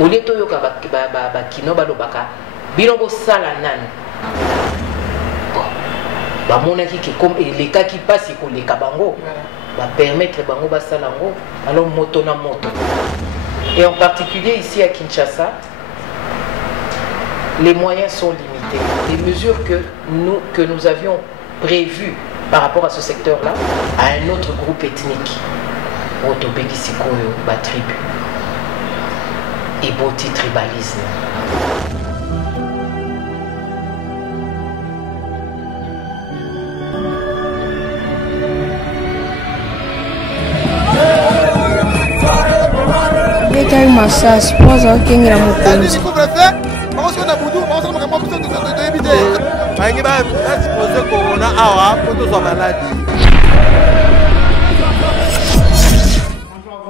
Au lieu de kino balobaka bino bosala nani ba monaki que comme les cas qui passent ko les kabango va permettre bango basala ngo alors moto na moto. Et en particulier ici à Kinshasa, les moyens sont limités. Les mesures que nous avions prévues par rapport à ce secteur-là, à un autre groupe ethnique, Otobeki Sikoyo, tribu, et Boti tribalisme. Kari massage, pose au Kenya Mukunzi.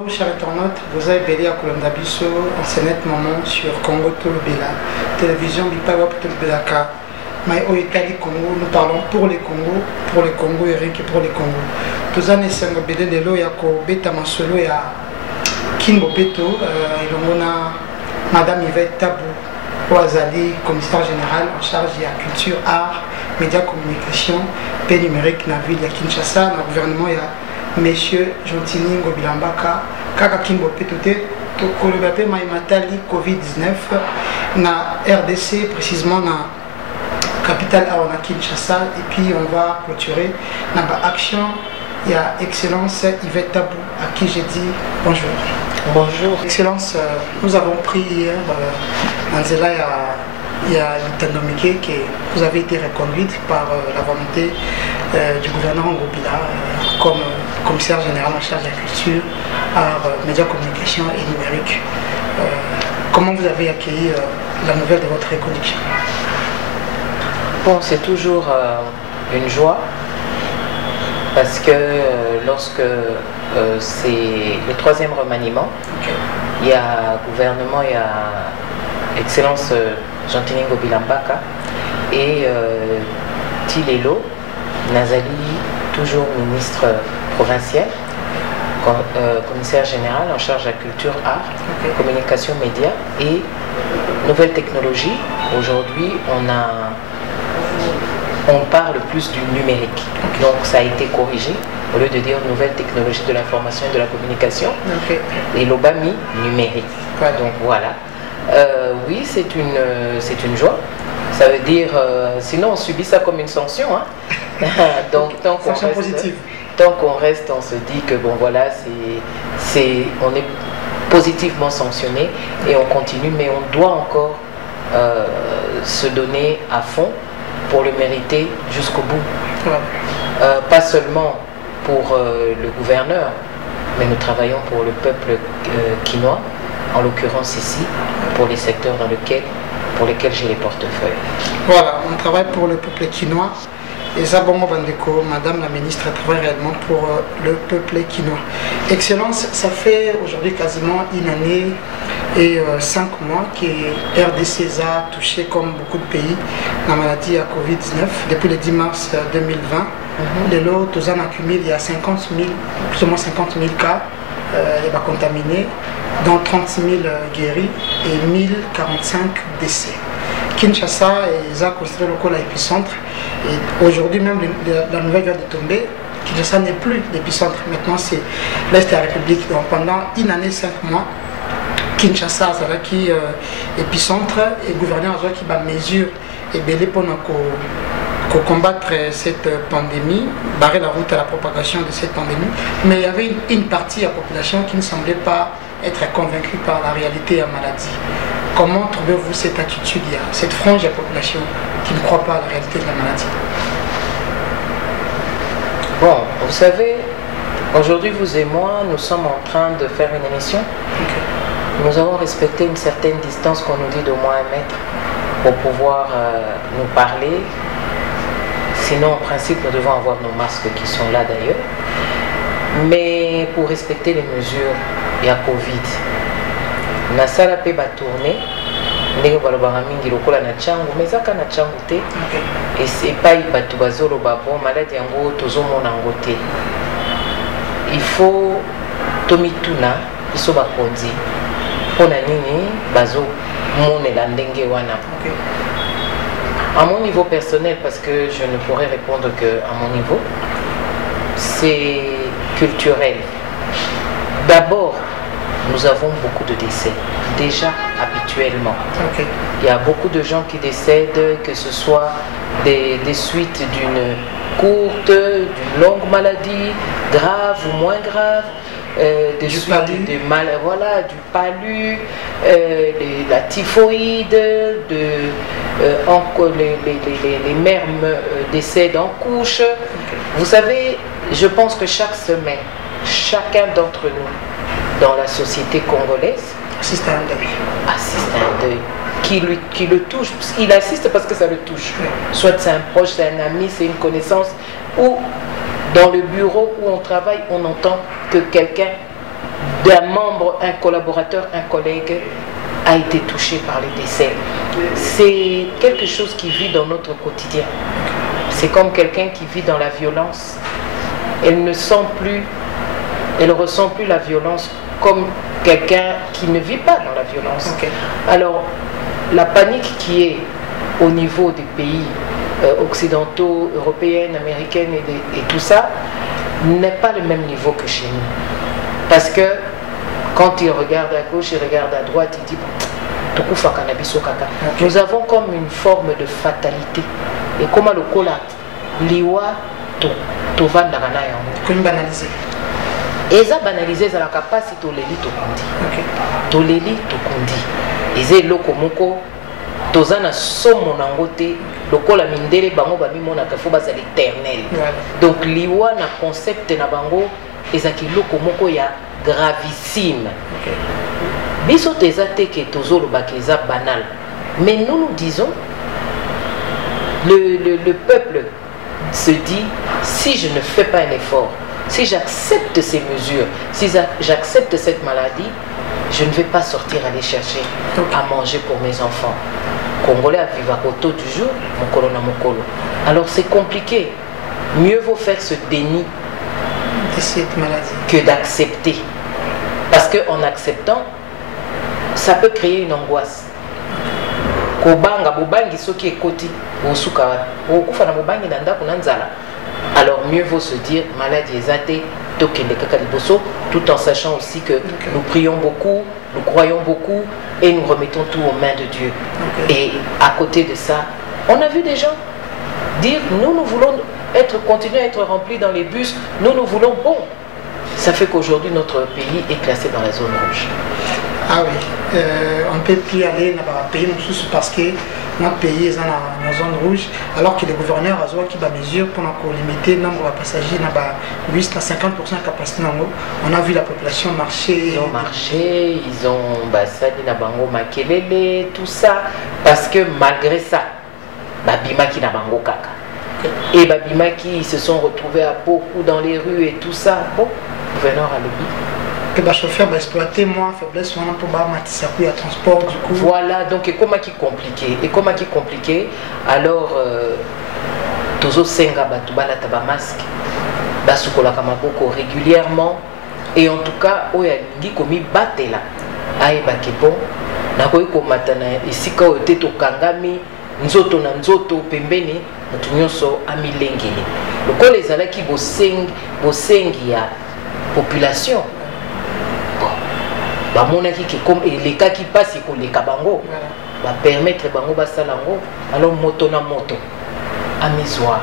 Chers internautes, vous avez belé à Colomba Bisso, Enseignet Maman sur Congo Tolobela, télévision Bipawap Tolobelaka. Mais au Italie Congo, nous parlons pour les Congos et rien que pour les Congos. Tous les années, c'est un belé de l'eau, il y a Beta Masolo et Kimbo Beto, il y a Madame Yvette Tabou, Oazali, commissaire général en charge de la culture, art, médias, communication, paix numérique, dans la ville de Kinshasa, dans le gouvernement, il y a Monsieur Jontini Ngobilambaka, Kaka Kimbo Beto, Kolobapé Maïmatali, Covid-19, dans RDC, précisément dans la capitale à Kinshasa, et puis on va clôturer dans l'action. Il y a Excellence Yvette Tabou, à qui j'ai dit bonjour. Bonjour. Excellence, nous avons pris hier, Anzela, il y a Lutandomike, que vous avez été reconduite par la volonté du gouverneur Ngobila comme commissaire général en charge de la culture, art, médias, communication et numérique. Comment vous avez accueilli la nouvelle de votre reconduction? Bon, c'est toujours une joie. Parce que lorsque c'est le troisième remaniement, il y a gouvernement, il y a Excellence Jontini Ngobilambaka et Tilelo Nazali, toujours ministre provincial, commissaire général en charge de la culture, art, communication, médias et nouvelles technologies. Aujourd'hui, on parle plus du numérique. Donc ça a été corrigé. Au lieu de dire nouvelles technologies de l'information et de la communication, et l'OBAMI numérique. Donc voilà. Oui, c'est une joie. Ça veut dire, sinon on subit ça comme une sanction. Hein. Donc tant qu'on reste, on se dit que bon voilà, on est positivement sanctionné et on continue, mais on doit encore se donner à fond pour le mériter jusqu'au bout. Pas seulement pour le gouverneur, mais nous travaillons pour le peuple quinois, en l'occurrence ici, pour les secteurs pour lesquels j'ai les portefeuilles. Voilà, on travaille pour le peuple quinois. Et ça, bon, Madame la ministre, travaille réellement pour le peuple quinois. Excellence, ça fait aujourd'hui quasiment une année et 5 mois que RDC a touché, comme beaucoup de pays, la maladie à Covid-19. Depuis le 10 mars 2020, de l'eau, tous en accumule, il y a 50 000, plus ou moins 50 000 cas contaminés, dont 36 000 guéris et 1045 décès. Kinshasa est considéré le épicentre. Et aujourd'hui même, la nouvelle vient de tomber. Kinshasa n'est plus l'épicentre. Maintenant, c'est l'Est de la République. Donc pendant une année, 5 mois, Kinshasa sera qui épicentre et gouverneur qui va mesure et belé pour combattre cette pandémie, barrer la route à la propagation de cette pandémie. Mais il y avait une partie de la population qui ne semblait pas être convaincue par la réalité de la maladie. Comment trouvez-vous cette attitude, cette frange de la population qui ne croit pas à la réalité de la maladie? Bon, vous savez, aujourd'hui vous et moi, nous sommes en train de faire une émission. Nous avons respecté une certaine distance qu'on nous dit d'au moins 1 mètre pour pouvoir nous parler. Sinon, en principe, nous devons avoir nos masques qui sont là d'ailleurs. Mais pour respecter les mesures, il y a Covid. Na sala pe ba tourner ndenge balobanga mingi lokola na changu mezaka na changu te et c'est pas batu bazolo ba bon maladie yango tozomona ngo te. Il faut tomituna iso bakonzi pour nini bazo mon elandenge wana. À mon niveau personnel, parce que je ne pourrais répondre qu'à mon niveau, c'est culturel. D'abord, nous avons beaucoup de décès, déjà habituellement. Il y a beaucoup de gens qui décèdent, que ce soit des suites d'une courte, d'une longue maladie, grave ou moins grave, des suites de mal, voilà, du palu, de la typhoïde, les mères décèdent en couche. Vous savez, je pense que chaque semaine, chacun d'entre nous dans la société congolaise assiste à un deuil qui le touche. Il assiste parce que ça le touche. Soit c'est un proche, c'est un ami, c'est une connaissance, ou dans le bureau où on travaille, on entend que quelqu'un, d'un membre, un collaborateur, un collègue a été touché par les décès. C'est quelque chose qui vit dans notre quotidien. C'est comme quelqu'un qui vit dans la violence. Elle ne sent plus, elle ne ressent plus la violence comme quelqu'un qui ne vit pas dans la violence. Alors, la panique qui est au niveau des pays occidentaux, européennes, américaines et tout ça, n'est pas le même niveau que chez nous. Parce que quand il regarde à gauche, il regarde à droite, il dit nous avons comme une forme de fatalité. Et comme le cola, liwa to vanda comme banalisé. Et ça banalisé, ça la capacité to leli to kundi. To leli to kundi. Et c'est loko moko tozana somo nangote lokola mindele bango ba mimona ka foba za l'éternel. Donc liwa na concept na bango ezaki loko moko ya gravissime. Biso teza teke tozolo bakeza banal. Mais nous disons le peuple se dit, si je ne fais pas un effort, si j'accepte ces mesures, si j'accepte cette maladie, je ne vais pas sortir aller chercher à manger pour mes enfants. Congolais à vivre à côté du jour, mokolo na mokolo. Alors c'est compliqué. Mieux vaut faire ce déni de cette maladie que d'accepter. Parce qu'en acceptant, ça peut créer une angoisse. Kobanga bobangi soki ekoti osuka okufa na bobangi na ndako na nzala. Alors mieux vaut se dire maladie ezate tokende kaka liboso, tout en sachant aussi que nous prions beaucoup, nous croyons beaucoup et nous remettons tout aux mains de Dieu. Et à côté de ça, on a vu des gens dire nous voulons continuer à être remplis dans les bus, nous voulons bon. Ça fait qu'aujourd'hui notre pays est classé dans la zone rouge. Ah oui, on ne peut plus aller dans le pays parce que notre pays est dans la zone rouge, alors que le gouverneur a qui va mesure pour limiter le nombre de passagers dans le bus à 50% de capacité. On a vu la population marcher. Ils ont marché, ils ont sali na bango makelele, tout ça, parce que malgré ça, babimaki na bango kaka. Et babimaki, ils se sont retrouvés à beaucoup dans les rues et tout ça. Bon, le gouverneur a le but. Que les chauffeurs vont exploiter moins faiblesse pour matissa à transport du coup. Voilà, donc et comment qui compliqué. Et comment qui compliqué, alors tozo senga batubala taba masque, basukola kamaboko régulièrement, et en tout cas oya lingi komi batela. Aye bakebo, na koi komatana isika ote to kangami, nzoto na nzoto pembeni, mutu nyonso amilengeli. Lokole ezalaki bosengi ya population. Bamonaki que comme les cas qui passent pour les kabango va permettre bango basalango alors moto na moto amizwa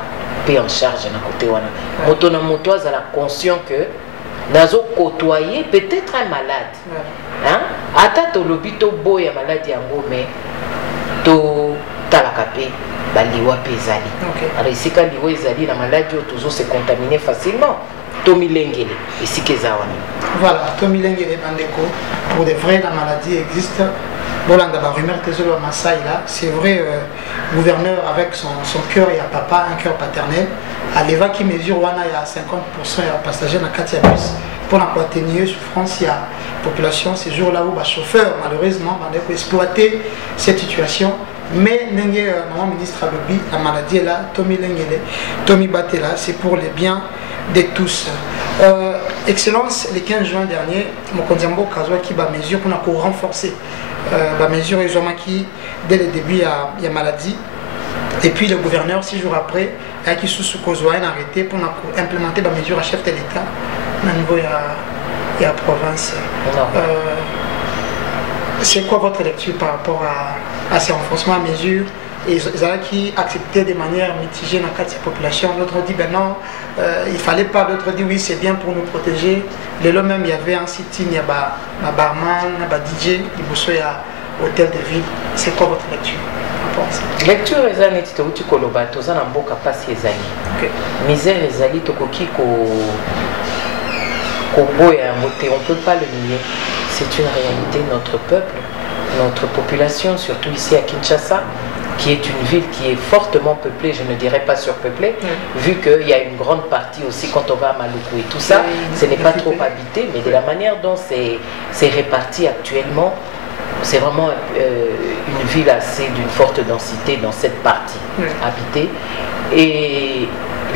pe en charge na côté wana moto na moto azala conscient que nazo côtoyer peut-être un malade hein ata to lobito boya maladie yango mais to talaka pe baliwa pe ezali alors ici quand liwa ezali la maladie toujours se contaminer facilement. Tommy Lengele, ici Kezawana. Voilà, Tommy Lengele Bandeko, pour de vrai, la maladie existe. Bolanda va rumeur Tezolo Maasai là, c'est vrai, gouverneur avec son cœur, il y a papa, un cœur paternel. À l'Eva qui mesure, Wana, il y a 50% de passagers dans 4 bus. Pour l'atténuer souffrance, il y a population, ces jours-là où les chauffeurs, malheureusement, vont exploiter cette situation. Mais le ministre Alobi, la maladie est là, Tommy Lengele, Tommy Batela, c'est pour les biens de tous. Excellence, le 15 juin dernier, Mokonzambo Kazwa qui va mesure pour renforcer la mesure qui dès le début il y a maladie. Et puis le gouverneur, 6 jours après, a qui sous arrêté pour implémenter la mesure à chef de l'État au niveau de la province. C'est quoi votre lecture par rapport à ces renforcements à mesure? Et ils qui acceptaient de manière mitigée dans le cadre de cette population. D'autres ont dit ben non, il ne fallait pas. D'autres ont dit oui, c'est bien pour nous protéger. Le long même, il y avait un sit-in, il y a un barman, un DJ, il y a hôtel de ville. C'est quoi votre lecture? Lecture ezali titoki koloba toza na mboka pasi ezali. Misère ezali tokoki koboya yango te, on peut pas le nier. C'est une réalité. Notre peuple, notre population, surtout ici à Kinshasa, qui est une ville qui est fortement peuplée, je ne dirais pas surpeuplée, vu qu'il y a une grande partie aussi quand on va à Maluku et tout ça, ce n'est pas trop habité, mais de la manière dont c'est réparti actuellement, c'est vraiment une ville assez d'une forte densité dans cette partie habitée. Et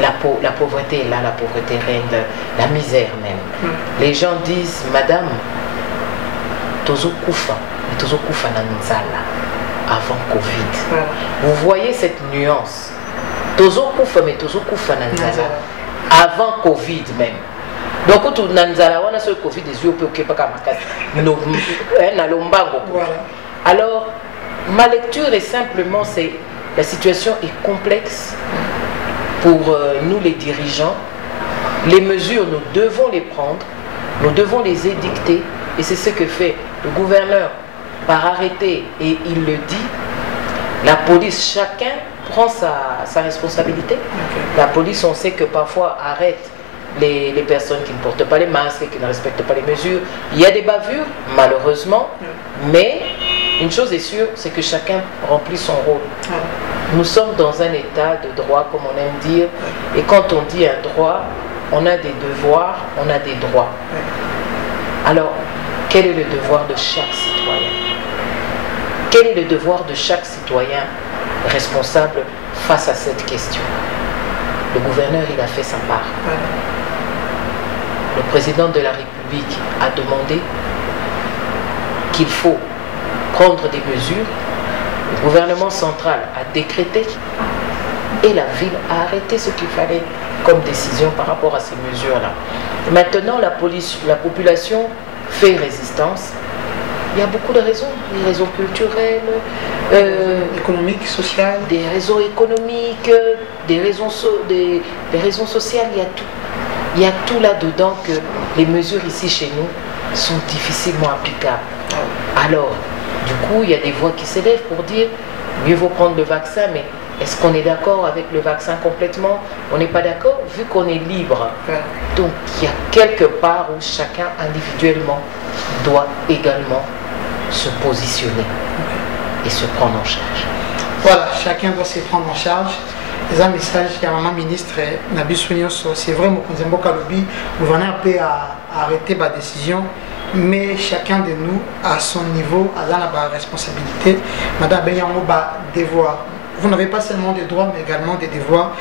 la pauvreté est là, la pauvreté règne, la misère même. Les gens disent, madame, tozo kufa, mais tozo kufa na nzala avant Covid. Vous voyez cette nuance. Tozo kufa, mais tozo kufa na nzala avant Covid même. Donc, tout nanzala wana sur le Covid, des yeux peut pas comme alors, ma lecture est simplement, c'est la situation est complexe pour nous les dirigeants. Les mesures, nous devons les prendre, nous devons les édicter, et c'est ce que fait le gouverneur par arrêté, et il le dit. La police, chacun prend sa responsabilité. La police, on sait que parfois arrête les personnes qui ne portent pas les masques et qui ne respectent pas les mesures. Il y a des bavures, malheureusement, mais une chose est sûre, c'est que chacun remplit son rôle. Nous sommes dans un état de droit, comme on aime dire, et quand on dit un droit, on a des devoirs, on a des droits. Alors, quel est le devoir de chaque citoyen? Quel est le devoir de chaque citoyen responsable face à cette question? Le gouverneur, il a fait sa part. Le président de la République a demandé qu'il faut prendre des mesures. Le gouvernement central a décrété et la ville a arrêté ce qu'il fallait comme décision par rapport à ces mesures-là. Maintenant, la population fait résistance. Il y a beaucoup de raisons, des raisons culturelles, économiques, sociales. Des raisons économiques, des raisons sociales, il y a tout. Il y a tout là-dedans que les mesures ici chez nous sont difficilement applicables. Alors, du coup, il y a des voix qui s'élèvent pour dire mieux vaut prendre le vaccin, mais est-ce qu'on est d'accord avec le vaccin complètement? On n'est pas d'accord vu qu'on est libre. Donc, il y a quelque part où chacun individuellement doit également se positionner et se prendre en charge. Voilà, chacun doit se prendre en charge. Les un message qui a maman ministre Nabi Sounioso, c'est vrai, Mokonzambo Kalobi, le gouverneur peut arrêter ma décision, mais chacun de nous, à son niveau, a la responsabilité. Madame Benyango, devoir. Vous n'avez pas seulement des droits, mais également des devoirs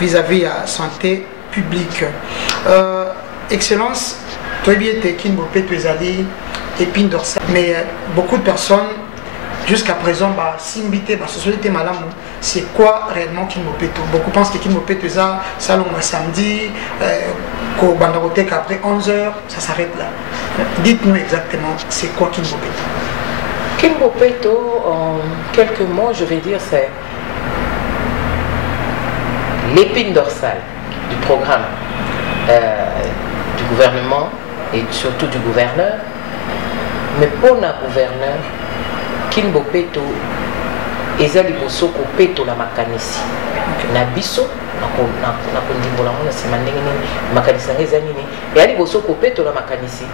vis-à-vis de la santé publique. Excellence, toi bien, tu es Kinbopé, tu es allé, épine dorsale, mais beaucoup de personnes, jusqu'à présent, Simbité, société Malamou, c'est quoi réellement Kinbopeto? Beaucoup pensent que Kinbopeto, ça, salon samedi, qu'au Bandarotek après 11h, ça s'arrête là. Dites-nous exactement, c'est quoi Kinbopeto? Kinbopeto, en quelques mots, je vais dire, c'est l'épine dorsale du programme du gouvernement et surtout du gouverneur. Mais pour un gouverneur, Kinbopeto eza liboso kopeto la makanisi na biso na kondimbola na sima ndenge nini makanisi na eza nini ya liboso kopeto la makanisi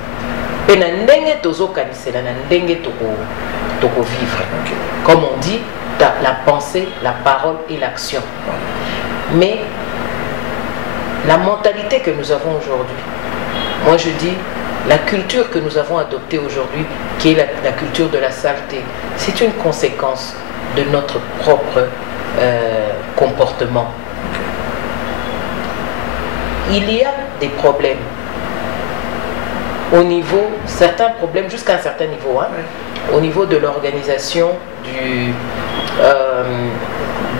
pe na ndenge tozokanisela na ndenge toko vivre comme on dit la pensée, la parole et l'action. Mais la mentalité que nous avons aujourd'hui, moi je dis la culture que nous avons adoptée aujourd'hui, qui est la culture de la saleté, c'est une conséquence de notre propre comportement. Il y a des problèmes au niveau, certains problèmes, jusqu'à un certain niveau, hein, au niveau de l'organisation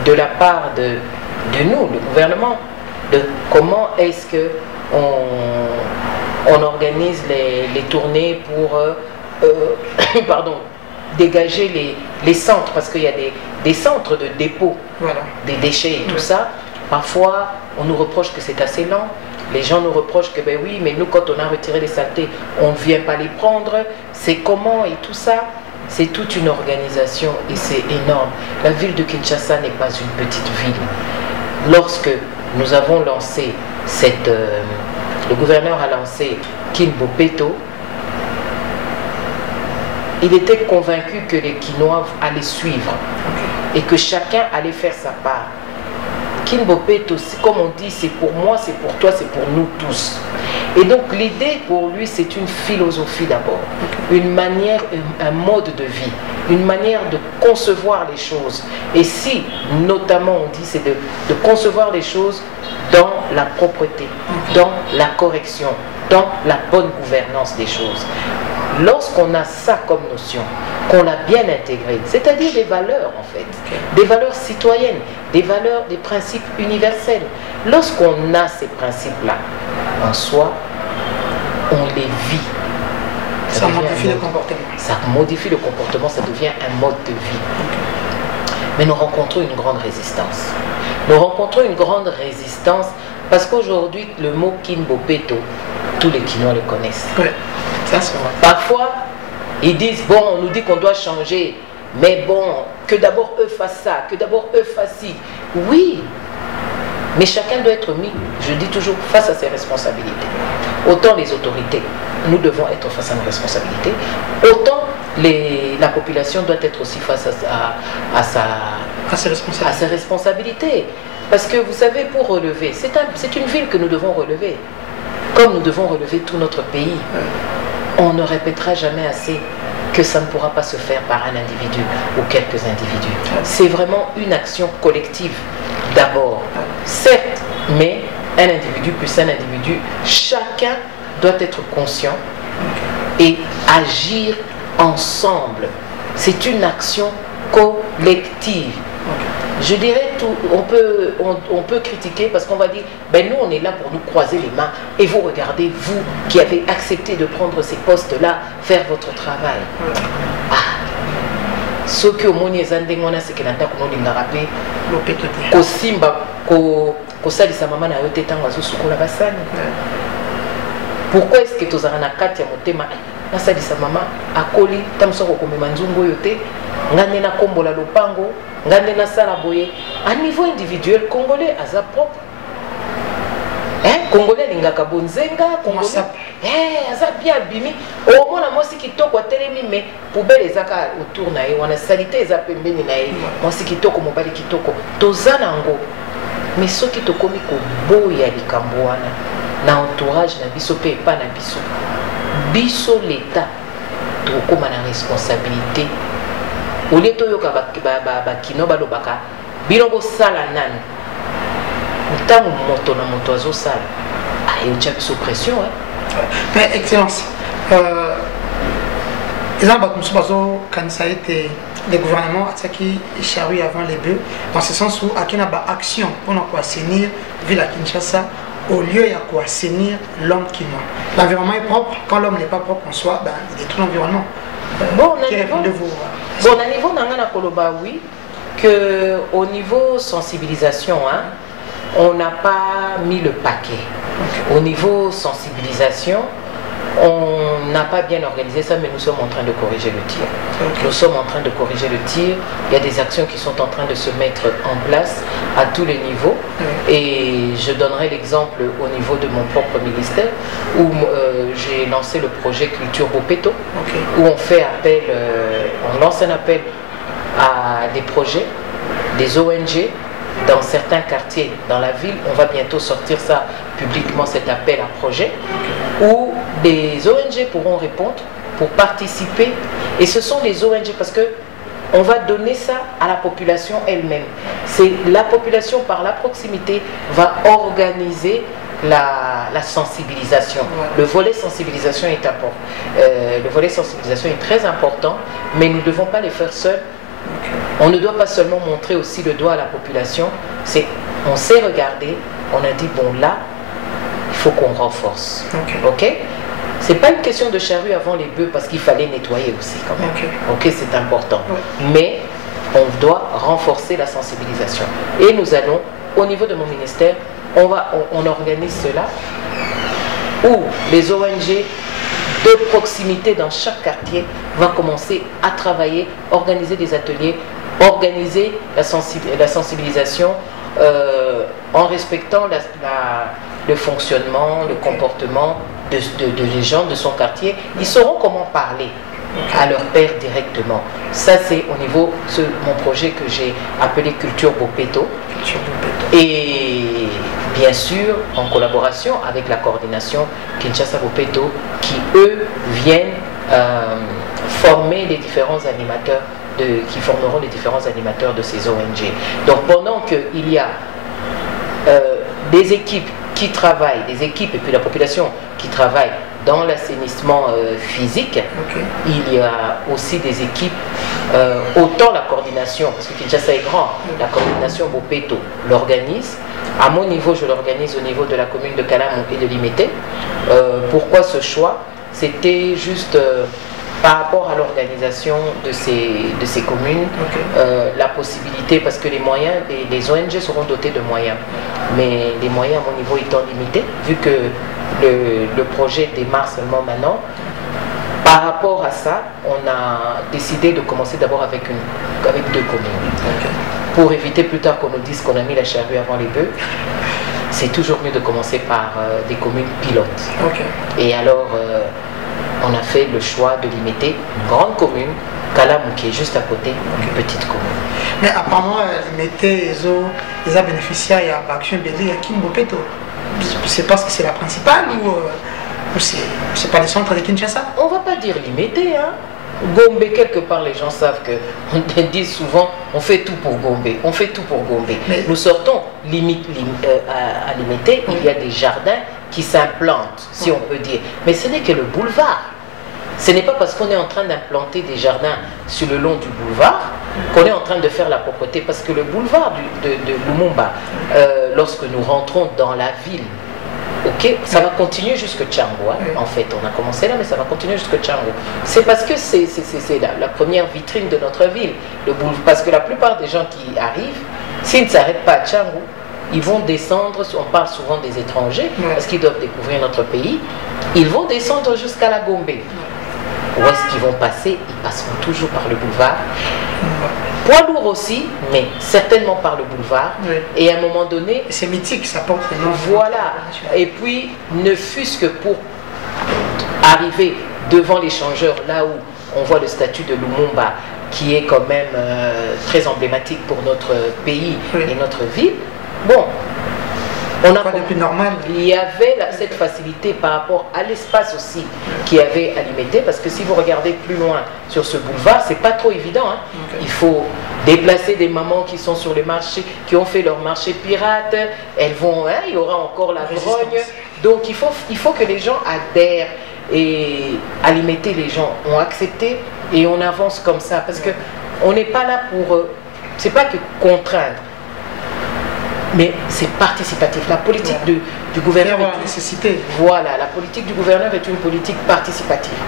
de la part de nous, le gouvernement, de comment est-ce que on organise les tournées pour pardon, dégager les centres, parce qu'il y a des centres de dépôt des déchets et tout ça. Parfois, on nous reproche que c'est assez lent. Les gens nous reprochent que, ben oui, mais nous, quand on a retiré les saletés, on ne vient pas les prendre. C'est comment et tout ça. C'est toute une organisation et c'est énorme. La ville de Kinshasa n'est pas une petite ville. Lorsque nous avons lancé le gouverneur a lancé Kin Bopeto, il était convaincu que les Kinois allaient suivre et que chacun allait faire sa part. Kin Bopeto, comme on dit, c'est pour moi, c'est pour toi, c'est pour nous tous. Et donc l'idée pour lui, c'est une philosophie d'abord, une manière, un mode de vie, une manière de concevoir les choses. Et si, notamment, on dit, c'est de concevoir les choses dans la propreté, dans la correction, dans la bonne gouvernance des choses. Lorsqu'on a ça comme notion, qu'on l'a bien intégré, c'est-à-dire des valeurs en fait, des valeurs citoyennes, des valeurs, des principes universels. Lorsqu'on a ces principes-là en soi, on les vit. Ça modifie le comportement. Ça modifie le comportement, ça devient un mode de vie. Mais nous rencontrons une grande résistance. Nous rencontrons une grande résistance parce qu'aujourd'hui, le mot Kin Bopeto, tous les Kinois le connaissent. Ouais, ça c'est vrai. Parfois, ils disent, bon, on nous dit qu'on doit changer, mais bon, que d'abord eux fassent ça, que d'abord eux fassent ci. Oui, mais chacun doit être mis, je dis toujours, face à ses responsabilités. Autant les autorités, nous devons être face à nos responsabilités, autant la population doit être aussi face à ses responsabilités. Parce que vous savez, pour relever, c'est une ville que nous devons relever, comme nous devons relever tout notre pays. On ne répétera jamais assez que ça ne pourra pas se faire par un individu ou quelques individus. C'est vraiment une action collective d'abord, certes, mais un individu plus un individu, chacun doit être conscient et agir ensemble. C'est une action collective. Je dirais tout, on peut critiquer parce qu'on va dire, ben nous on est là pour nous croiser les mains et vous regardez, vous qui avez accepté de prendre ces postes-là, faire votre travail. Ce que moni ezandengona c'est que nanda kono lingarape ko simba ko salisa mama na yote tango azosukola basani. Pourquoi est-ce que tozara na kati ya motema na salisa mama akoli tamsoko komema nzungu yote ngane na kombola lopango ngane na sala boye à niveau individuel congolais aza propre. Congolais lingaka bonzenga, Congolais aza bien bimi. Au moins la mosi kitoko telemi mais poubelle ezaka autour na ye wana salité eza pembeni na ye. Mosi kitoko mobali kitoko tozana ngo. Mais soki tokomi ko boya likambo wana na entourage na biso pe pa na biso. Biso l'état tokoma na responsabilité. Au lieu toyoka ba kino balobaka bino bo sala nani. Ntango moto na moto azosala ayocha biso pression. Mais excellence, les gens quand ça a été le gouvernement qui charrie avant les bœufs, dans ce sens où il y a une action pour assainir la ville à Kinshasa au lieu de assainir l'homme qui meurt. L'environnement est propre, quand l'homme n'est pas propre en soi, ben, il détruit l'environnement. Bon, au niveau d'Angana Koloba, oui, qu'au niveau sensibilisation, hein, on n'a pas mis le paquet. Au niveau sensibilisation, on n'a pas bien organisé ça, mais nous sommes en train de corriger le tir. Nous sommes en train de corriger le tir. Il y a des actions qui sont en train de se mettre en place à tous les niveaux. Et je donnerai l'exemple au niveau de mon propre ministère, où j'ai lancé le projet Culture Bopeto, où on fait appel, on lance un appel à des projets, des ONG, dans certains quartiers dans la ville. On va bientôt sortir ça publiquement, cet appel à projet, où des ONG pourront répondre pour participer. Et ce sont les ONG, parce que on va donner ça à la population elle-même. C'est la population, par la proximité, va organiser la sensibilisation. Le volet sensibilisation est important. Le volet sensibilisation est très important, mais nous ne devons pas les faire seuls. On ne doit pas seulement montrer aussi le doigt à la population. On s'est regardé, on a dit bon là, il faut qu'on renforce. Ok? C'est pas une question de charrue avant les bœufs parce qu'il fallait nettoyer aussi quand même. Ok, c'est important. Mais on doit renforcer la sensibilisation. Et nous allons, au niveau de mon ministère, on organise cela où les ONG de proximité dans chaque quartier vont commencer à travailler, organiser des ateliers, organiser la sensibilisation en respectant le fonctionnement, le comportement de les gens de son quartier. Ils sauront comment parler à leur père directement. Ça, c'est au niveau de mon projet que j'ai appelé Culture Bopeto. Et bien sûr, en collaboration avec la coordination Kinshasa Bopeto, qui eux viennent former les différents animateurs, qui formeront les différents animateurs de ces ONG. Donc pendant qu'il y a des équipes qui travaillent, des équipes et puis la population qui travaille dans l'assainissement physique, il y a aussi des équipes, autant la coordination, parce que Kinshasa est grand, la coordination Bopeto l'organise. À mon niveau, je l'organise au niveau de la commune de Kalamou et de Limete. Pourquoi ce choix? C'était juste par rapport à l'organisation de ces communes, la possibilité, parce que les moyens, les ONG seront dotés de moyens, mais les moyens à mon niveau étant limités, vu que le projet démarre seulement maintenant. Par rapport à ça, on a décidé de commencer d'abord avec 2 communes. Pour éviter plus tard qu'on nous dise qu'on a mis la charrue avant les bœufs, c'est toujours mieux de commencer par des communes pilotes. Et alors, on a fait le choix de limiter une grande commune, Kalamou, qui est juste à côté d'une petite commune. Mais apparemment, Limete, ils ont bénéficié à Action BD à Kimbopeto. C'est parce que c'est la principale ou c'est pas le centre de Kinshasa? On va pas dire Limete, hein. Gombe, quelque part, les gens savent que on dit souvent on fait tout pour Gombe, on fait tout pour Gombe. Mais nous sortons à Limete, il y a des jardins qui s'implantent, si on peut dire. Mais ce n'est que le boulevard. Ce n'est pas parce qu'on est en train d'implanter des jardins sur le long du boulevard qu'on est en train de faire la propreté. Parce que le boulevard de Lumumba, lorsque nous rentrons dans la ville, ça va continuer jusque Tchango. En fait, on a commencé là, mais ça va continuer jusque Tchango. C'est parce que c'est la première vitrine de notre ville. Parce que la plupart des gens qui arrivent, s'ils ne s'arrêtent pas à Tchango, ils vont descendre, on parle souvent des étrangers, parce qu'ils doivent découvrir notre pays, ils vont descendre jusqu'à la Gombe. Où est-ce qu'ils vont passer? Ils passeront toujours par le boulevard. Poids lourd aussi, mais certainement par le boulevard. Et à un moment donné... C'est mythique, ça porte le nom. Voilà. Et puis, ne fût-ce que pour arriver devant l'échangeur, là où on voit le statut de Lumumba, qui est quand même très emblématique pour notre pays et notre ville, bon... Il y avait cette facilité par rapport à l'espace aussi qui avait à limiter, parce que si vous regardez plus loin sur ce boulevard, c'est pas trop évident. Il faut déplacer des mamans qui sont sur le marché, qui ont fait leur marché pirate, elles vont, il y aura encore la grogne. Donc il faut que les gens adhèrent, et à limiter, les gens ont accepté et on avance comme ça, parce que on n'est pas là pour, c'est pas que contraindre. Mais c'est participatif. La politique du gouverneur est nécessité. Voilà, la politique du gouverneur est une politique participative.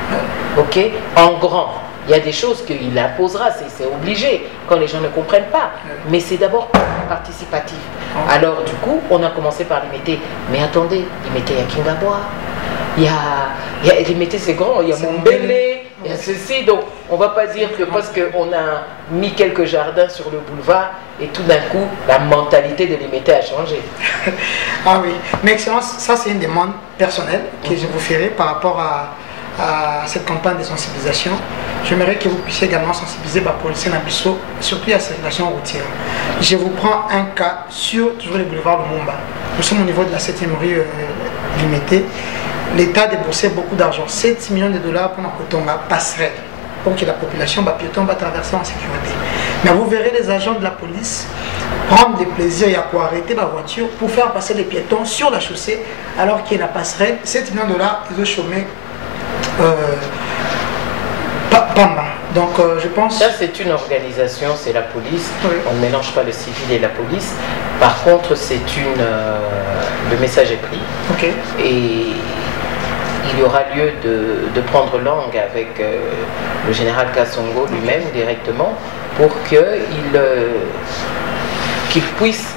Ok, en grand. Il y a des choses qu'il imposera, c'est obligé quand les gens ne comprennent pas. Mais c'est d'abord participatif. Alors du coup, on a commencé par limiter. Mais attendez, limiter à Kingabois. Il y a limiter, c'est grand. Il y a Mombele. Il y a ceci, donc on ne va pas dire que parce qu'on a mis quelques jardins sur le boulevard et tout d'un coup la mentalité de Limete a changé. Ah oui, mais Excellence, ça c'est une demande personnelle que je vous ferai par rapport à cette campagne de sensibilisation. J'aimerais que vous puissiez également sensibiliser la police Nabiso, surtout la circulation routière. Je vous prends un cas sur toujours le boulevard Lumumba. Nous sommes au niveau de la 7e rue Limete. L'État a déboursé beaucoup d'argent, 7 millions de dollars pour que Tonga passerait, pour que la population piéton va traverser en sécurité. Mais vous verrez les agents de la police prendre des plaisirs et à quoi arrêter ma voiture pour faire passer les piétons sur la chaussée alors qu'il y a la passerelle. 7 millions de dollars, ils ont chômé Pamba. Donc je pense... Ça c'est une organisation, c'est la police. Oui. On ne mélange pas le civil et la police. Par contre, c'est une... le message est pris. Okay. Et il y aura lieu de prendre langue avec le général Kassongo lui-même directement pour qu'il puisse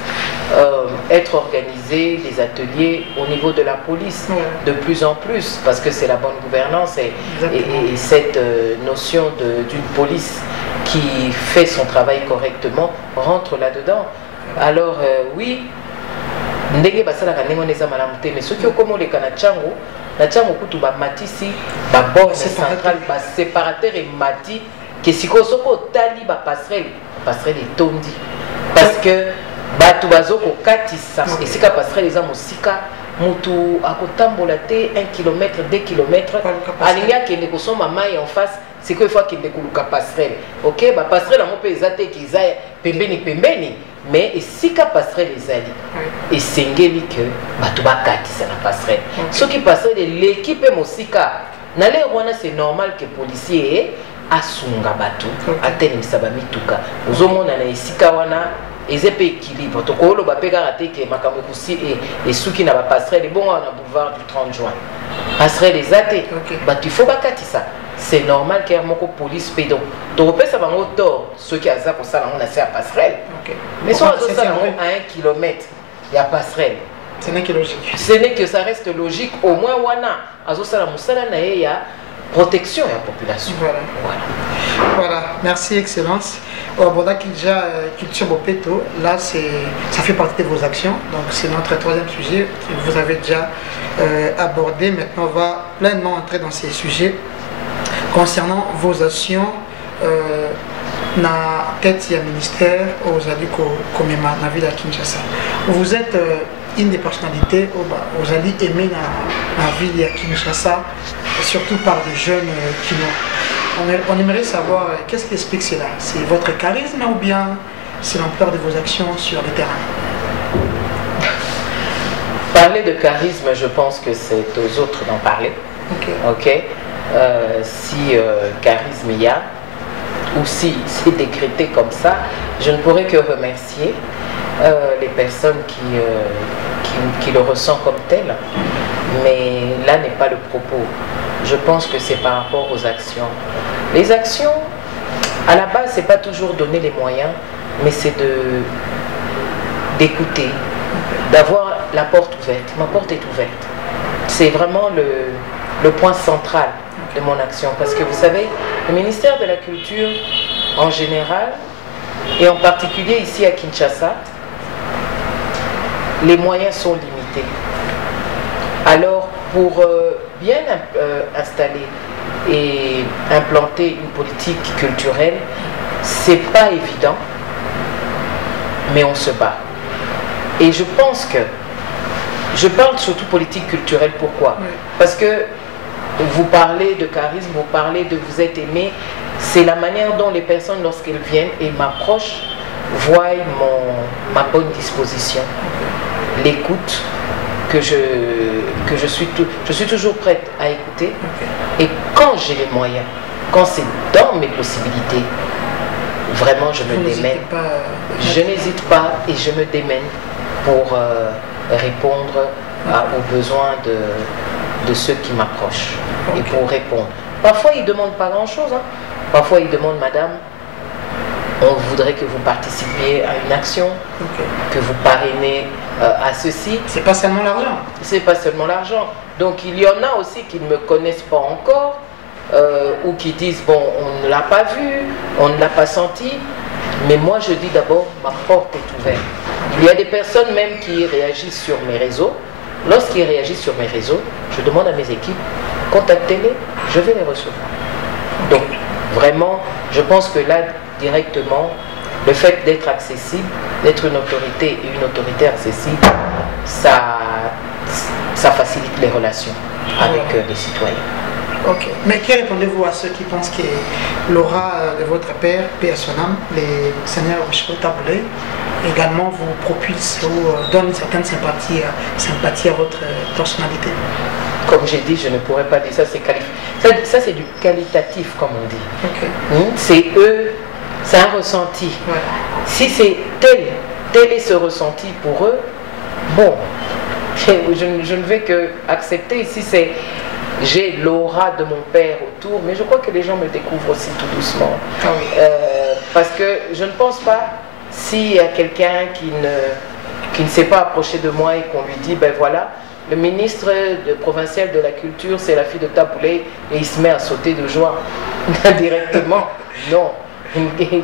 être organisé des ateliers au niveau de la police de plus en plus, parce que c'est la bonne gouvernance et cette notion d'une police qui fait son travail correctement rentre là-dedans. Alors oui, ndenge basalaka ndenge wana eza malamu te, mais soki okomoleka na ntiango kutu bamatisi baborne centrale baséparateur emati ke sikoyo soki otali bapasserelle etondi parce que bato bazokokatisa esika passerelle eza mosika mutu akotambola te 1 km 2 km alingi akende kosomba mai en face sikoyo ifo akende koluka passerelle. Ok, bapasserelle yango mpe eza te eza pembeni mais esika passerelle ezali esengeli ke bato bakatisa na passerelle. Soki passerelle eleki mpe mosika na lere wana c'est normal que policier asunga bato atelemisa bamituka ozomona na esika wana eze pe équilibre tokoloba mpe kaka te ke makambo ekusi esuki na bapasserelle ebongo na boulevard du 30 juin passerelle eza te bato ifo bakatisa. C'est normal qu'il y ait une police pédon. Donc, ça va en tort ceux qui ont ça pour ça, on a ça à passerelle. Mais si on a ça à 1 km, il y a passerelle. Ce n'est que logique. Ce n'est que ça reste logique. Au moins, on a il y a protection de la population. Voilà. Merci, Excellence. Culture Bopeto, là, ça fait partie de vos actions. Donc, c'est notre troisième sujet que vous avez déjà abordé. Maintenant, on va pleinement entrer dans ces sujets. Concernant vos actions, na tête du ministère aux Aliko Komema, na ville de Kinshasa. Vous êtes une des personnalités aux alliés aimés dans la ville de Kinshasa, surtout par des jeunes Kinois. On aimerait savoir qu'est-ce qui explique cela. C'est votre charisme ou bien c'est l'ampleur de vos actions sur le terrain? Parler de charisme, je pense que c'est aux autres d'en parler. Ok. Si charisme il y a, ou si c'est décrété comme ça, je ne pourrais que remercier les personnes qui le ressentent comme tel. Mais là n'est pas le propos. Je pense que c'est par rapport aux actions. Les actions, à la base, c'est pas toujours donner les moyens, mais c'est d'écouter, d'avoir la porte ouverte. Ma porte est ouverte. C'est vraiment le point central de mon action, parce que vous savez, le ministère de la Culture en général et en particulier ici à Kinshasa, les moyens sont limités. Alors pour bien installer et implanter une politique culturelle, c'est pas évident, mais on se bat. Et je pense que je parle surtout politique culturelle. Pourquoi? Parce que vous parlez de charisme, vous parlez de vous êtes aimé. C'est la manière dont les personnes, lorsqu'elles viennent et m'approchent, voient ma bonne disposition, l'écoute, que je suis toujours prête à écouter. Et quand j'ai les moyens, quand c'est dans mes possibilités, vraiment je me démène. Je n'hésite pas et je me démène pour répondre aux besoins de ceux qui m'approchent et pour répondre. Parfois ils ne demandent pas grand chose, hein. Parfois ils demandent: madame, on voudrait que vous participiez à une action, que vous parrainez à ceci. C'est pas seulement l'argent. C'est pas seulement l'argent. Donc il y en a aussi qui ne me connaissent pas encore ou qui disent: bon, on ne l'a pas vu, on ne l'a pas senti. Mais moi je dis d'abord, ma porte est ouverte. Il y a des personnes même qui réagissent sur mes réseaux. Lorsqu'ils réagissent sur mes réseaux, je demande à mes équipes: contactez-les, je vais les recevoir. Donc vraiment, je pense que là, directement, le fait d'être accessible, d'être une autorité et une autorité accessible, ça facilite les relations avec les citoyens. Ok. Mais que répondez-vous à ceux qui pensent que l'aura de votre père, paix à son âme, les seigneurs Taboulé, également vous propulse ou donne une certaine sympathie à votre personnalité? Comme j'ai dit, je ne pourrais pas dire ça, c'est du qualitatif, comme on dit. Okay. C'est eux, c'est un ressenti. Ouais. Si c'est tel est ce ressenti pour eux, bon, je ne vais que accepter. Si c'est j'ai l'aura de mon père autour, mais je crois que les gens me découvrent aussi tout doucement. Ah oui. Parce que je ne pense pas, s'il y a quelqu'un qui ne s'est pas approché de moi et qu'on lui dit, ben voilà, le ministre provincial de la culture, c'est la fille de Taboulé, et il se met à sauter de joie directement. Non, il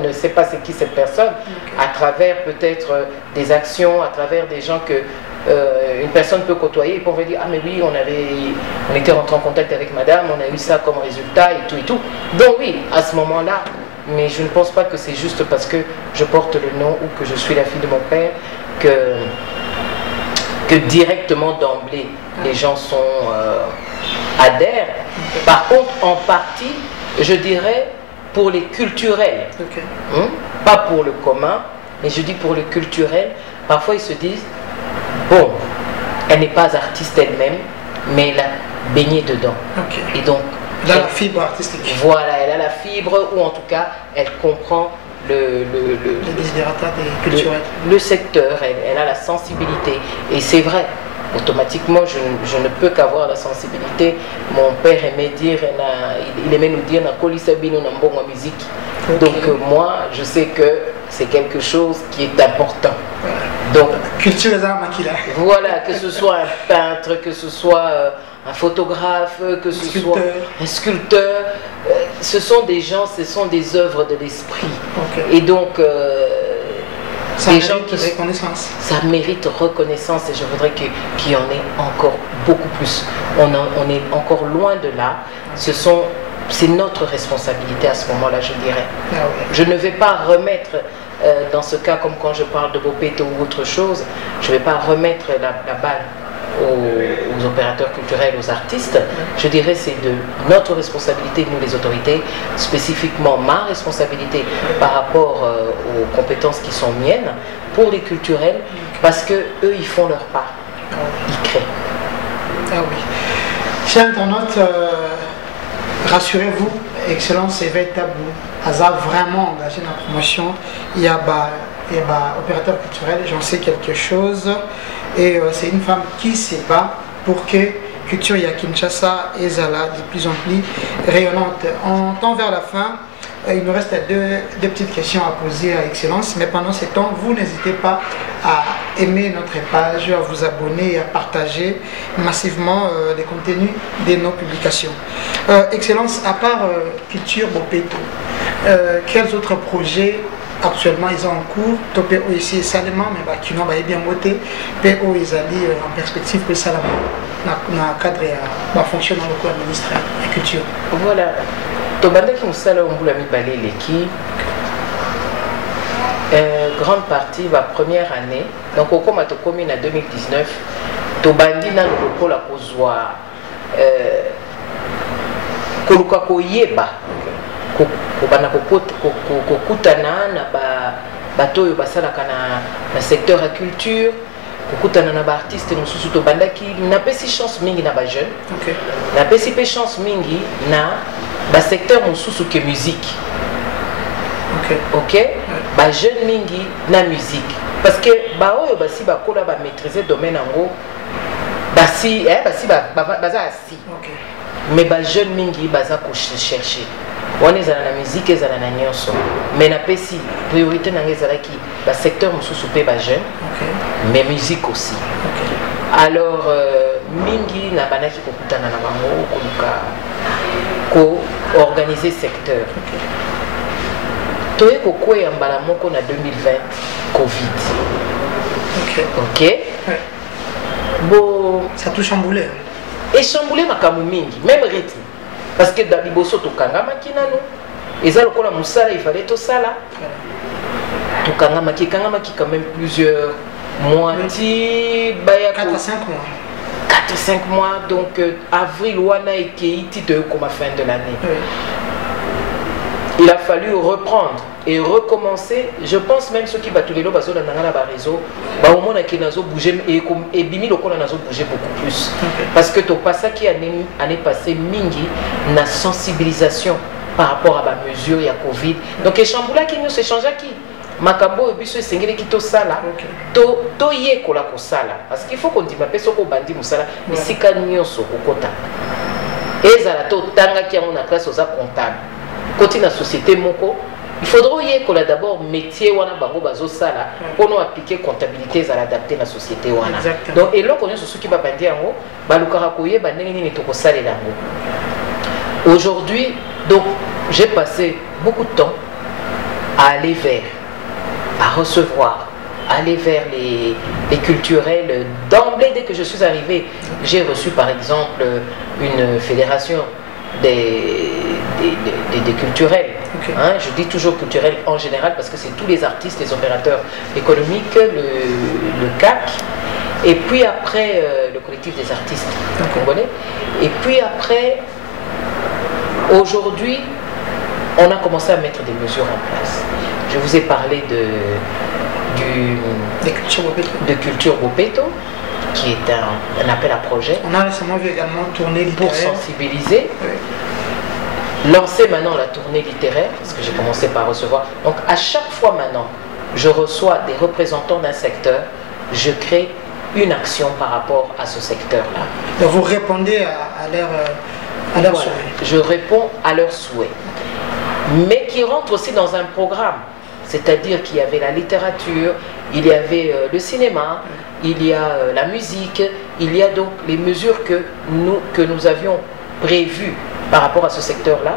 ne sait pas c'est qui cette personne, à travers peut-être des actions, à travers des gens que une personne peut côtoyer, et pour dire, ah mais oui, on était rentré en contact avec madame, on a eu ça comme résultat, et tout et tout. Donc oui, à ce moment-là, mais je ne pense pas que c'est juste parce que je porte le nom ou que je suis la fille de mon père que directement d'emblée les gens adhèrent. Par contre, en partie, je dirais pour les culturels, pas pour le commun, mais je dis pour le culturel, parfois ils se disent, bon, elle n'est pas artiste elle-même, mais elle a baigné dedans. Okay. Et donc, elle a la fibre artistique. Voilà, elle a la fibre, ou en tout cas, elle comprend le desiderata culturel. Le secteur, elle a la sensibilité. Et c'est vrai, automatiquement, je ne peux qu'avoir la sensibilité. Mon père aimait dire, il aimait nous dire, en musique. Okay. Donc moi, je sais que c'est quelque chose qui est important. Donc, culture des arts maquillés. Voilà, que ce soit un peintre, que ce soit un photographe, que ce soit un sculpteur, ce sont des gens, ce sont des œuvres de l'esprit. Okay. Et donc, ça mérite reconnaissance. Ça mérite reconnaissance et je voudrais qu'il y en ait encore beaucoup plus. On est encore loin de là. C'est notre responsabilité à ce moment-là, je dirais. Ah oui. Je ne vais pas remettre, dans ce cas, comme quand je parle de Bopeto ou autre chose, je ne vais pas remettre la balle aux opérateurs culturels, aux artistes. Je dirais c'est de notre responsabilité, nous les autorités, spécifiquement ma responsabilité par rapport aux compétences qui sont miennes pour les culturels, parce que eux ils font leur part, ils créent. Ah oui. Chers internautes, rassurez-vous, Excellence Éveil Tabou a vraiment engagé dans la promotion. Il y a opérateur culturel, j'en sais quelque chose. Et c'est une femme qui se bat pour que culture ya Kinshasa et Zala de plus en plus rayonnante. On tend vers la fin. Il nous reste deux petites questions à poser à Excellence. Mais pendant ce temps, vous n'hésitez pas à aimer notre page, à vous abonner et à partager massivement les contenus de nos publications. Excellence, à part Culture Bopeto, quels autres projets actuellement ils ont en cours? Topé ici Salema, mais qui n'ont pas bien voté. PO ils allaient en perspective que ça dans le cadre de fonction dans le cours ministre de la culture. Voilà. Tobanda qui nous sale au bout la mi-balé l'équipe. Grande partie la première année. Donc au cours de commune en 2019, Tobandi n'a le pôle à Kozwa. Kolukako yeba. Kobana kokutana na bato oyo basalaka na secteur ya culture, kokutana na baartiste mosusu tobandaki napesi chance mingi na bajeune, napesi mpe chance mingi na basecteur mosusu ke musique, bajeune mingi na musique, parce que baoyo basi bakola bamaîtriser domaine yango basi baza asi, mais bajeune mingi baza kochercher. On est dans la musique et dans la nyonso. Mais la priorité dans le secteur mususu pe ba jeune, mais musique aussi. Alors mingi na banaki kokutana na bango ko organiser secteur. Toye ko ya mbala moko na 2020 Covid. OK. Bon, ça tout chamboulé. Et chamboulé makamu mingi, même rythme. Parce que dans Liboso, tu kangama kinano, et ça le kola musala, il fallait tout ça là. Tu kangama qui quand même plusieurs mois, 4 à 5 mois. 4-5 mois, donc avril, Wana et Keiti comme à fin de l'année. Il a fallu reprendre et recommencer. Je pense même ceux qui battent les lots, dans le réseau, au moins qui n'a bougé et Bimi le n'a bougé beaucoup plus. Parce que tu pas ça qui année passée mingi na sensibilisation par rapport à la mesure il y a Covid. Donc les chamboula qui nous s'échangent qui Makambo et biso sengele ki to sala to ye kola ko sala parce qu'il faut qu'on dise ma personne ko bandi musala isika nyonso kokota ezala to tanga ki na classe oza comptable côté na société moko il faudra y kola d'abord métier wana bango bazo sala pour nous appliquer comptabilité za adapter la société wana donc et là qu'on est sur ce qui va bandi yango balukara koye bandenge ni to ko sala yango aujourd'hui. Donc j'ai passé beaucoup de temps à aller vers à recevoir, aller vers les culturels. D'emblée, dès que je suis arrivé, j'ai reçu par exemple une fédération des culturels. Hein, je dis toujours culturels en général parce que c'est tous les artistes, les opérateurs économiques, le CAC, et puis après le collectif des artistes congolais. Et puis après, aujourd'hui, on a commencé à mettre des mesures en place. Je vous ai parlé de Culture Bopeto, qui est un appel à projet. On a récemment vu également tournée littéraire. Pour sensibiliser. Lancer maintenant la tournée littéraire, parce que j'ai commencé par recevoir. Donc à chaque fois maintenant, je reçois des représentants d'un secteur, je crée une action par rapport à ce secteur-là. Donc vous répondez à leurs souhaits. Je réponds à leurs souhaits. Mais qui rentre aussi dans un programme. C'est-à-dire qu'il y avait la littérature, il y avait le cinéma, il y a la musique, il y a donc les mesures que nous avions prévues par rapport à ce secteur-là.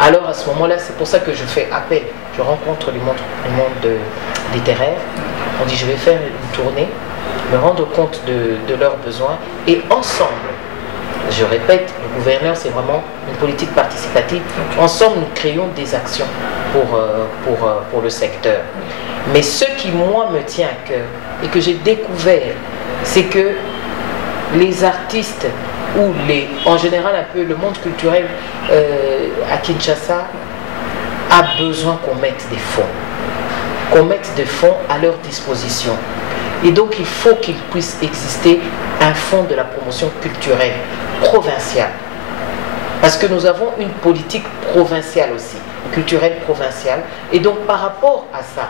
Alors à ce moment-là, c'est pour ça que je fais appel. Je rencontre le monde littéraire. On dit je vais faire une tournée, me rendre compte de leurs besoins et ensemble, je répète, le gouverneur c'est vraiment une politique participative. Ensemble nous créons des actions pour le secteur. Mais ce qui moi me tient à cœur et que j'ai découvert, c'est que les artistes ou en général un peu le monde culturel à Kinshasa a besoin qu'on mette des fonds. Qu'on mette des fonds à leur disposition. Et donc il faut qu'il puisse exister un fonds de la promotion culturelle provinciale. Parce que nous avons une politique provinciale aussi, culturelle provinciale. Et donc par rapport à ça,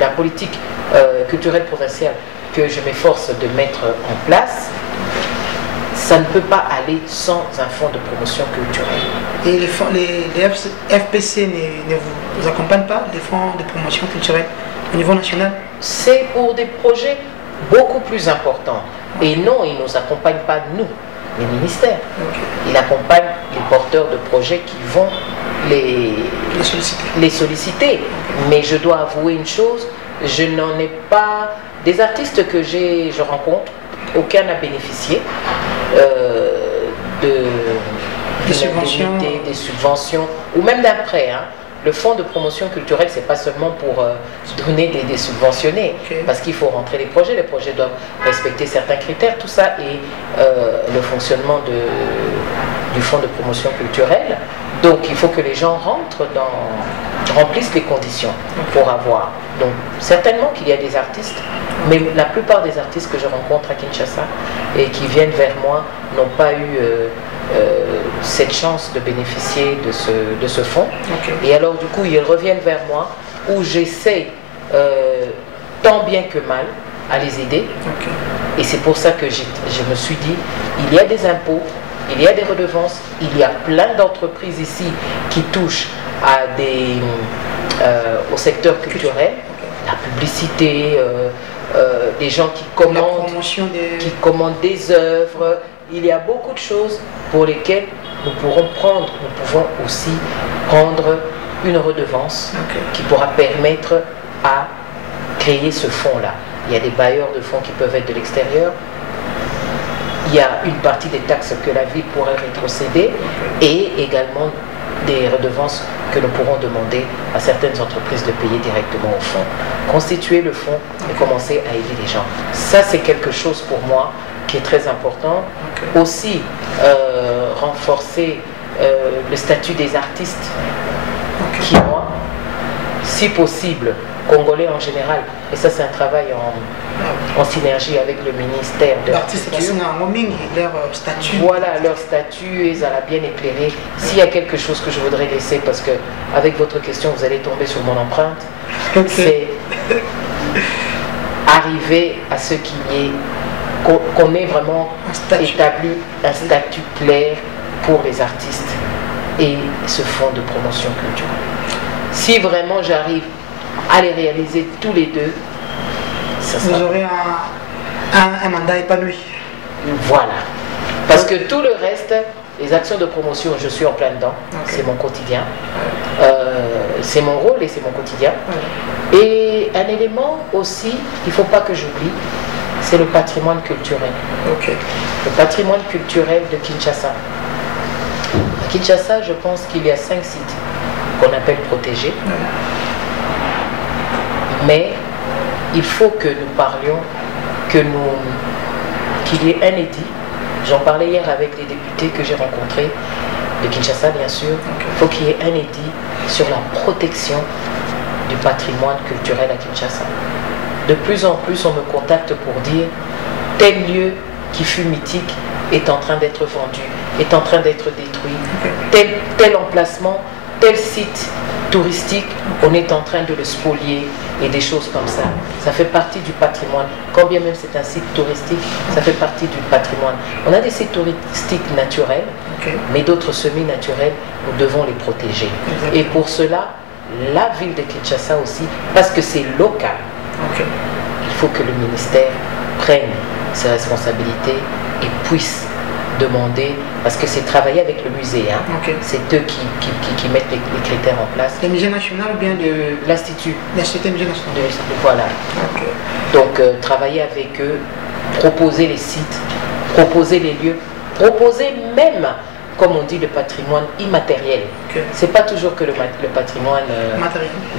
la politique culturelle provinciale que je m'efforce de mettre en place, ça ne peut pas aller sans un fonds de promotion culturelle. Et les FPC ne vous accompagnent pas, les fonds de promotion culturelle au niveau national? C'est pour des projets beaucoup plus importants. Et non, ils ne nous accompagnent pas, nous, les ministères. Ils accompagnent les porteurs de projets qui vont les solliciter. Mais je dois avouer une chose, je n'en ai pas... Des artistes que je rencontre, aucun n'a bénéficié des subventions ou même d'un prêt. Hein. Le fonds de promotion culturelle, c'est pas seulement pour donner des subventionnés, parce qu'il faut rentrer les projets doivent respecter certains critères, tout ça, et le fonctionnement du fonds de promotion culturelle. Donc il faut que les gens remplissent les conditions pour avoir. Donc certainement qu'il y a des artistes, mais la plupart des artistes que je rencontre à Kinshasa et qui viennent vers moi n'ont pas eu cette chance de bénéficier de ce fonds. Et alors du coup ils reviennent vers moi où j'essaie tant bien que mal à les aider. Et c'est pour ça que je me suis dit, il y a des impôts, il y a des redevances, il y a plein d'entreprises ici qui touchent au secteur culturel, la publicité, des gens qui commandent des œuvres. Il y a beaucoup de choses pour lesquelles nous pouvons aussi prendre une redevance qui pourra permettre à créer ce fonds-là. Il y a des bailleurs de fonds qui peuvent être de l'extérieur. Il y a une partie des taxes que la ville pourrait rétrocéder et également des redevances que nous pourrons demander à certaines entreprises de payer directement au fonds. Constituer le fonds et commencer à aider les gens. Ça, c'est quelque chose pour moi qui est très important. Aussi, renforcer le statut des artistes quinois, si possible, congolais en général. Et ça, c'est un travail en synergie avec le ministère de l'artiste. Voilà, leur statut, ils allaient bien éclairer. S'il y a quelque chose que je voudrais laisser, parce que avec votre question, vous allez tomber sur mon empreinte, c'est arriver à ce qu'il y ait, qu'on ait vraiment établi un statut clair pour les artistes et ce fonds de promotion culturelle. Si vraiment j'arrive à les réaliser tous les deux, vous aurez un mandat épanoui. Voilà. Parce que tout le reste, les actions de promotion, je suis en plein dedans. C'est mon quotidien. C'est mon rôle et c'est mon quotidien. Et un élément aussi, il ne faut pas que j'oublie, c'est le patrimoine culturel. Le patrimoine culturel de Kinshasa. À Kinshasa, je pense qu'il y a 5 sites qu'on appelle protégés. Mais il faut que nous parlions, qu'il y ait un édit. J'en parlais hier avec les députés que j'ai rencontrés, de Kinshasa bien sûr. Il faut qu'il y ait un édit sur la protection du patrimoine culturel à Kinshasa. De plus en plus, on me contacte pour dire tel lieu qui fut mythique est en train d'être vendu, est en train d'être détruit. Tel emplacement, tel site touristique, on est en train de le spolier et des choses comme ça. Ça fait partie du patrimoine. Quand bien même c'est un site touristique, ça fait partie du patrimoine. On a des sites touristiques naturels, mais d'autres semi-naturels, nous devons les protéger. Et pour cela, la ville de Kinshasa aussi, parce que c'est local, il faut que le ministère prenne ses responsabilités et puisse demander, parce que c'est travailler avec le musée, c'est eux qui mettent les critères en place. Le musée national ou bien de l'Institut. L'Institut musée national. Voilà. Donc travailler avec eux, proposer les sites, proposer les lieux, proposer même, comme on dit, le patrimoine immatériel. C'est pas toujours que le patrimoine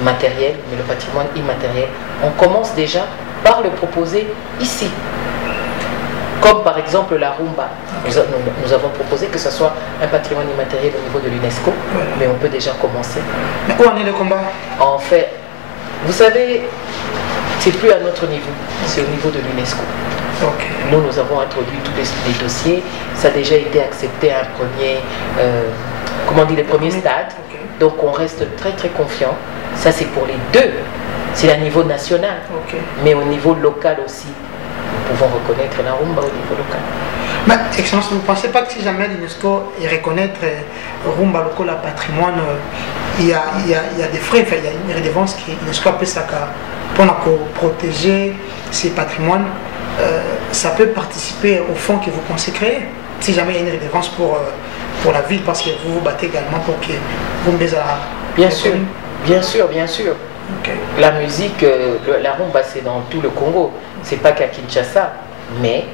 matériel, mais le patrimoine immatériel. On commence déjà par le proposer ici. Comme par exemple la rumba. Nous avons proposé que ce soit un patrimoine immatériel au niveau de l'UNESCO, mais on peut déjà commencer. Mais où en est le combat? En fait, vous savez, c'est plus à notre niveau, c'est au niveau de l'UNESCO. Nous avons introduit tous les dossiers, ça a déjà été accepté à un premier, comment on dit, les premiers stades. Donc on reste très très confiant. Ça c'est pour les deux, c'est à niveau national, mais au niveau local aussi. Nous pouvons reconnaître la rumba au niveau local. Mais, Excellence, vous ne pensez pas que si jamais l'UNESCO reconnaître rumba local à patrimoine, il y a des frais, il y a une redevance qui l'UNESCO appelle ça pour protéger ces patrimoines, ça peut participer au fonds que vous consacrez, si jamais il y a une redevance pour la ville, parce que vous vous battez également pour que rumba à... Bien sûr, bien sûr, bien sûr. La musique, la rumba c'est dans tout le Congo, c'est pas qu'à Kinshasa, mais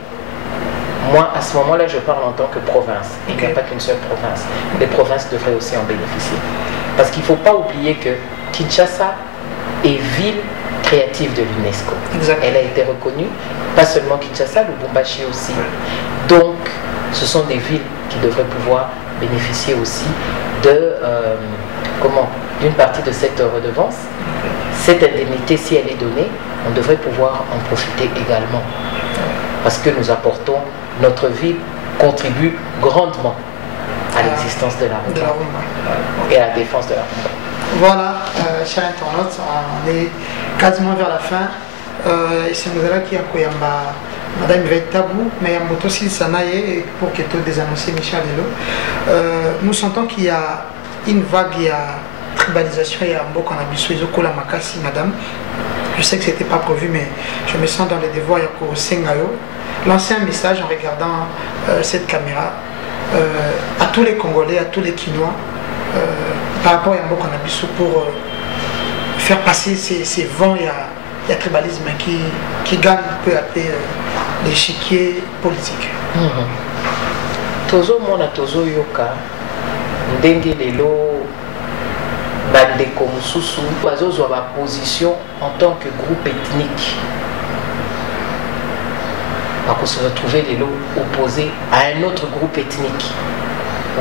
moi à ce moment-là je parle en tant que province, il n'y a pas qu'une seule province, les provinces devraient aussi en bénéficier. Parce qu'il ne faut pas oublier que Kinshasa est ville créative de l'UNESCO. Elle a été reconnue, pas seulement Kinshasa, Lubumbashi aussi. Donc ce sont des villes qui devraient pouvoir bénéficier aussi de, d'une partie de cette redevance. Cette indemnité, si elle est donnée, on devrait pouvoir en profiter également. Parce que nous apportons, notre ville contribue grandement à l'existence de la rumba et à la défense de la rumba. Voilà, chers internautes, on est quasiment vers la fin. Et c'est nous là qui accueillons Madame Yvette Tabou, mais il y a aussi Sanaye pour que tout désannoncer Michel Lelo. Nous sentons qu'il y a une vague, il y a tribalisation, il y a un beau cannabis, la makasi, madame. Je sais que ce n'était pas prévu, mais je me sens dans les devoirs pour Sengayo. Lancer un message en regardant cette caméra à tous les Congolais, à tous les Quinois, par rapport à un beau cannabis pour faire passer ces vents. Il y a tribalisme qui gagne peu à peu l'échiquier politique. Tozo mona tozo yoka ndenge lelo bandeko mususu bazozwa ba position en tant que groupe ethnique à se retrouver les lots opposés à un autre groupe ethnique.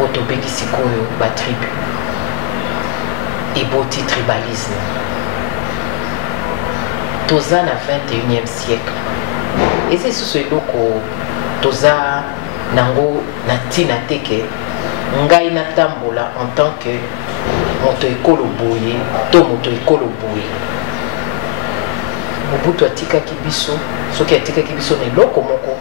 Otobeki Sikoyo, ba tribu. Et boti tribalisme. Toza na 21e siècle. Et c'est ce que Toza nango natina teke ngai na tambola en tant que moto ekolo boye to moto ekolo boye. Mobutu atikaki biso soki atikaki biso na eloko moko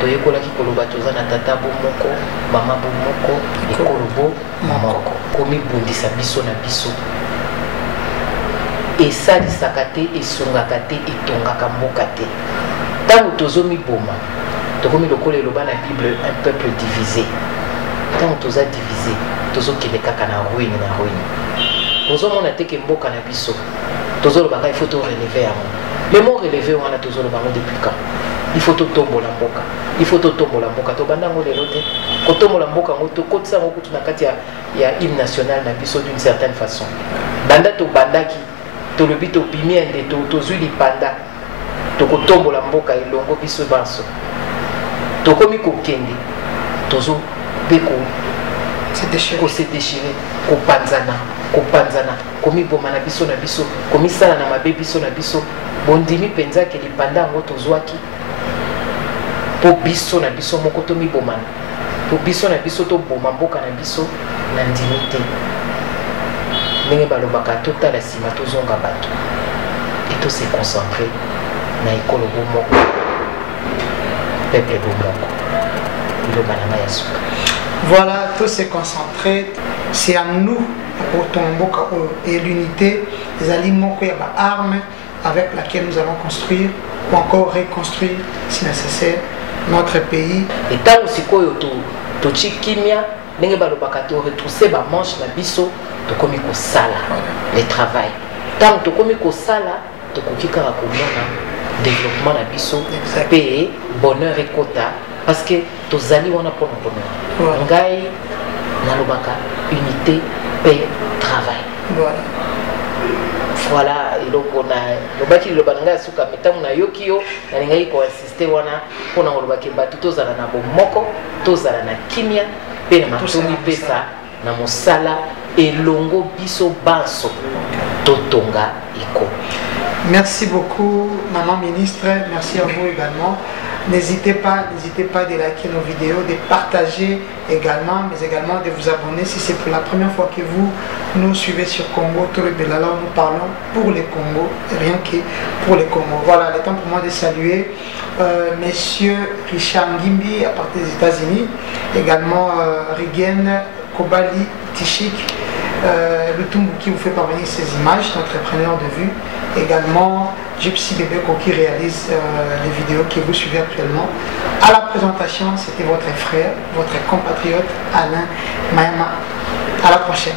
toyekolaki koloba toza na tata bo moko mama bo moko ekolo bo moko komibundisa biso na biso esalisaka te esungaka te etongaka mboka te ntango tozomiboma tokomi lokola eloba na bible un peuple divisé ntango toza divisé tozokende kaka na ruine na ruine tozomona teke mboka na biso tozolobaka il faut to relever yango mais mo relever wana tozoloba ngo depuis quand il faut to tombola mboka il faut to tombola mboka tobanda ngo lelo te kotombola mboka ngo tokotisa ngo kutu na kati ya hymne national na biso d'une certaine façon banda to bandaki tolobi to bimi ende tozwi lipanda tokotombola mboka elongo biso banso tokomi kokende tozo beko se déchirer kopanzana komiboma na biso komisala na mabe biso na biso bondimi penza ke lipanda yango tozwaki po biso na biso moko tomibomana po biso na biso toboma mboka na biso na ndimi te ndenge balobaka totala nsima tozonga bato e tose concentre na ekolo bomoko peuple bomoko iloba na ngai ya suka. Voilà, tout s'est concentré. C'est à nous, pour Tomboka et l'unité, les aliments qui ont des armes avec laquelle nous allons construire ou encore reconstruire, si nécessaire, notre pays. Et tant aussi que tu chikimia, n'engue balobaka to retrousser ba manche na biso, to komi ko sala le travail. Tant to komi ko sala, to kokika ka komona développement na biso, paix, bonheur et quota. Parce que tozali wana pour le bonheur. Ngai nalobaka unité, paix, travail. Voilà, iloko na lobaki lobanga suka metamu na yokio na ngai ko insister wana pona lobaki batu tozala na bomoko, tozala na kimia, pe na matomi pesa na mosala elongo biso baso totonga iko. Merci beaucoup, maman ministre. Merci à vous également. N'hésitez pas de liker nos vidéos, de partager également, mais également de vous abonner si c'est pour la première fois que vous nous suivez sur Congo Toro Belala. Nous parlons pour les Congos, rien que pour les Congos. Voilà, il est temps pour moi de saluer Monsieur Richard Ngimbi à partir des États-Unis, également Rigen Kobali Tichik, le Tumbu qui vous fait parvenir ces images, notre preneur de vue, également Gypsy Bebeko qui réalise les vidéos que vous suivez actuellement. À la présentation, c'était votre frère, votre compatriote Alain Mayama. À la prochaine.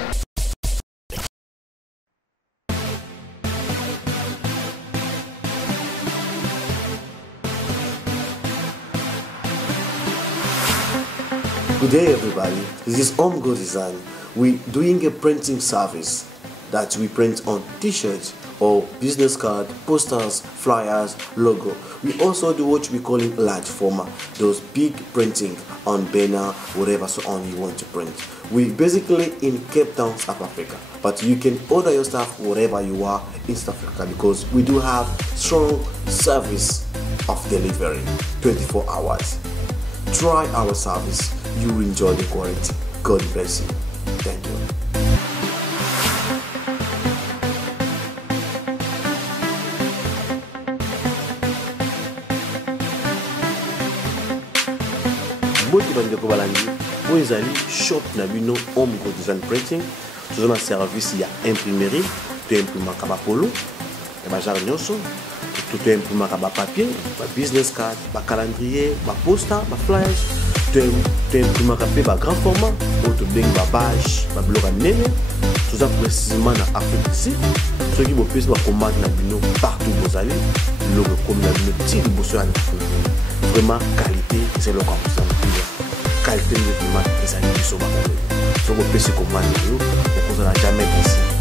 Good day everybody, this is Omgo Design. We're doing a printing service that we print on t-shirts or business card, posters, flyers, logo. We also do what we call in large format, those big printing on banner, whatever so on you want to print. We basically in Cape Town, South Africa, but you can order your stuff wherever you are in South Africa because we do have strong service of delivery, 24 hours. Try our service, you will enjoy the quality. God bless you. Thank you. Boti bandeko balangi oyo ezali shop na bino Omgo Design Printing toza na service ya imprimerie to imprimaka bapolo ya bagenre nyonso to imprimaka bapapier business card calendrier poster flyers to imprimaka mpe grand format oyo tobengi babage babiloko nene toza précisément na Afrique ici soki bopesi bacommande na bino partout bozali biloko ekomi na bino ti liboso ya vraiment qualité c'est le comme ça qualité de document et ça nous sauve. Donc on peut se commander, on ne jamais ici.